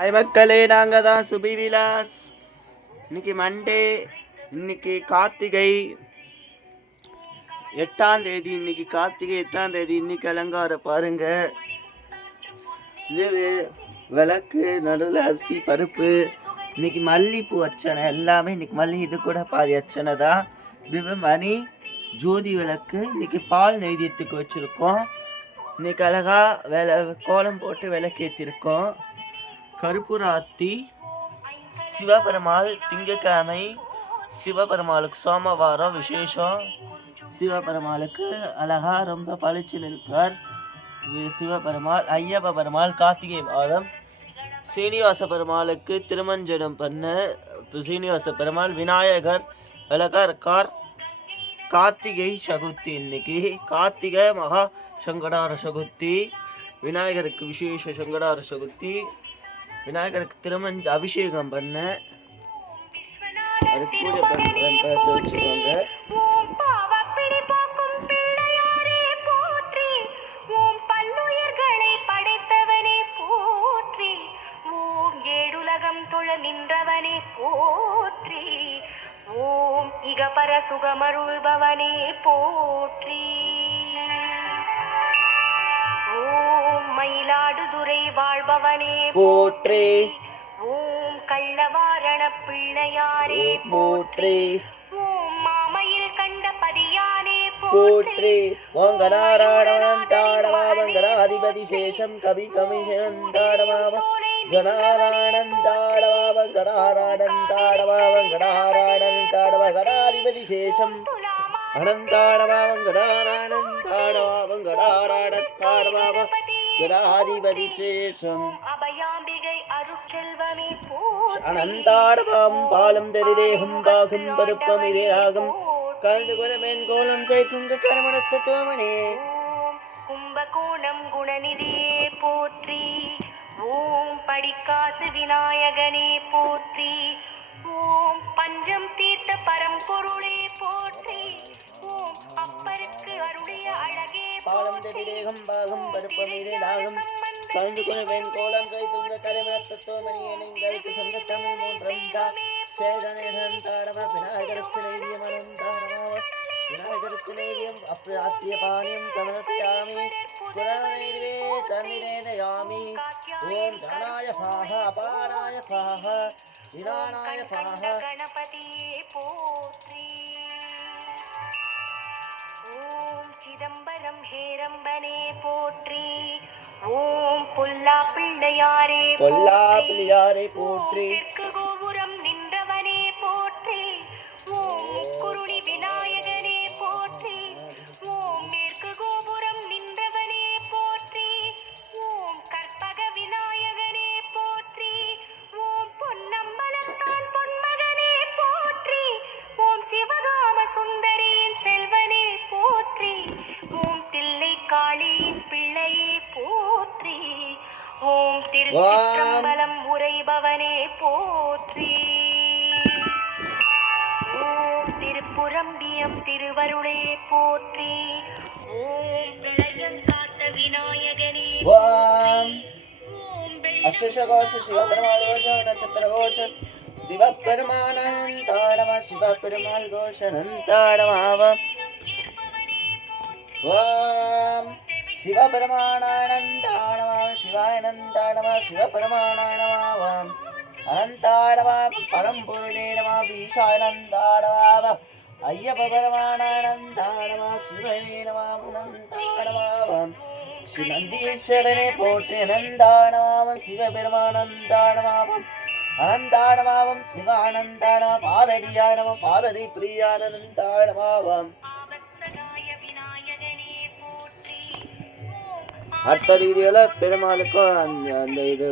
Hi மக்களே, நாங்கள் தான் சுபி விலாஸ். இன்னைக்கு மண்டே, இன்னைக்கு கார்த்திகை 8ஆம் தேதி. இன்னைக்கு கார்த்திகை 8ஆம் தேதி. இன்னைக்கு அலங்கார பாருங்க. இது விளக்கு, நடுவில் அரிசி பருப்பு. இன்னைக்கு மல்லிப்பூ அர்ச்சனை எல்லாமே. இன்னைக்கு மல்லி இது கூட பாதி அர்ச்சனை தான். இது மணி ஜோதி விளக்கு. இன்னைக்கு பால் நெய்தியத்துக்கு வச்சுருக்கோம். இன்னைக்கு அழகா கோலம் போட்டு விளக்கேற்றிருக்கோம். கருப்புராத்தி சிவபெருமாள் திங்கக்கிழமை. சிவபெருமாளுக்கு சோமவாரம் விசேஷம். சிவபெருமாளுக்கு அழகா ரொம்ப பளிச்சு நிற்பார் சிவபெருமாள். ஐயப்ப பெருமாள் கார்த்திகை மாதம். சீனிவாச பெருமாளுக்கு திருமஞ்சனம் பண்ண சீனிவாச பெருமாள். விநாயகர் அழகா இருக்கார். கார்த்திகை சதுர்த்தி. இன்னைக்கு கார்த்திகை மகா சங்கடார சதுர்த்தி. விநாயகருக்கு விசேஷ சங்கடார சதுர்த்தி. விநாயகருக்கு அபிஷேகம் பண்ண பூஜை பேச வச்சுக்கோங்க. நின்றவனே போற்றி. ஓம் இகபர சுகமருள்பவனே போற்றி. ஓம் மயிலாடுதுறை வாழ்பவனே போற்றி. ஓம் கள்ளவாரண பிள்ளையாரே போற்றி. ஓம் மாமயில் கண்ட பதியானே போற்றி. ஓங்கடாராடனம் தாடவா மங்களாதிபதி சேஷம் கவி கமிஷனம் தாடவாவ கணாராணம் தாடவா மங்களாராடம் தாடவா மங்களாராடம் தாடவா கணாதிபதி சேஷம் அனந்தாடவா மங்களாராடம் தாடவா மங்களாராட தாடவாவ கணாதிபதி சேஷம் அபயாம்பிகை அருட்செல்வமே போற்றி. அனந்தாடவாம் பாலம் தெரிதேகம் பாகும் பருப்பம் இதே ஆகும் கலந்து குணமேன் கோலம் செய்துங்க கரமணத்த தோமனே. கும்பகோணம் குணநிதியே போற்றி. ஓம் படிக்காசு விநாயகனே போற்றி. ஓம் பஞ்சம் தீர்த்த பரம்பொருளே போற்றி. ஓம் அப்பருக்கு அருளிய அழகே பாலம் தெரிதேகம் பாகும் பருப்பம் இதே ஆகும் கலந்து குணமேன் கோலம் செய்துங்க கரமணத்த தோமனே. எங்களுக்கு சொந்த தமிழ் மூன்றம் தான் சேதனேதன் தாடவா விநாயகருக்கு நைதியம் அனந்தாடவா விநாயகருக்கு நைதியம் அப்பிராத்திய பாணியம் சமர்ப்பயாமி புராணே தன்னிரேனயாமி. ஓம் ஜனாய சாஹ அபாராய சாஹ நிரானாய சாஹ கணபதியே போற்றி. ஓம் சிதம்பரம் ஹேரம்பனே போற்றி. ஓம் பொல்லா பிள்ளையாரே போற்றி. தெற்கு கோபுரம் நின்றவனே போற்றி. ஓம் முக்குருணி விநாயகனே போற்றி. ஓம் மேற்கு கோபுரம் நின்றவனே போற்றி. ஓம் கற்பக விநாயகனே போற்றி. ஓம் பொன்னம்பலத்தான் பொன்மகனே போற்றி. ஓம் சிவகாம சுந்தரியின் செல்வனே போற்றி. ஓம் தில்லை காளியின் பிள்ளையே போற்றி. ஓம் திருச்சிற்றம்பலம் உரைபவனே போற்றி. ஓம் திருப்புரம்பியம் திருவருளே போற்றி. ஓம் பிரளயங்காத்த விநாயகனே போற்றி. ஓம் அஸ்வகோஷ சிவபெருமாள் கோஷ நட்சத்திர கோஷ சிவபெருமானந்தாடவா சிவபெருமாள் கோஷ நந்தாடவாவம். ஓம் சிவபெருமானந்தாடவா சிவாய நந்தாடவா சிவபெருமானாய நமவாம் அனந்தாடவா பரம்பொருளே நம ஈசாய நந்தாடவாவ ஐயப்ப பெருமானந்தாடவா சிவனே நம நந்தாடவாவம். ஸ்ரீ நந்தீஸ்வரனே போற்றி அனந்தாடவாவம் சிவபெருமானந்தாடவாவம் அனந்தாடவாவம் சிவானந்தாடவா பாரதியாய நம பாரதி பிரியானந்தாடவாவம். அடுத்த வீடியோல பெருமாளுக்கும் அந்த இது